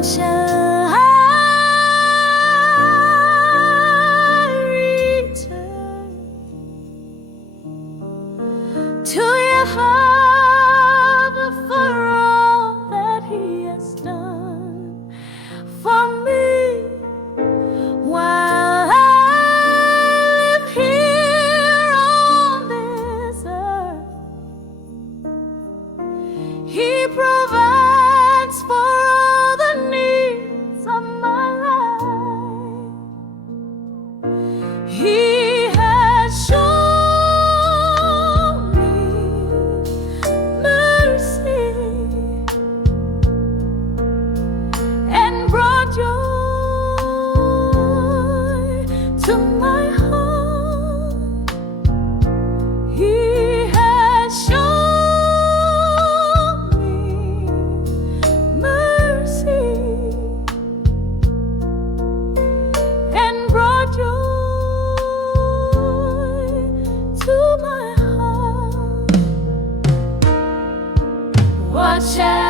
What shall I return to your Father for all that He has done for me while I live here on this earth? He provides for all the needs of my life. He has shown me mercy and brought joy to my heart. He has shown me mercy and brought joy to my heart. What shall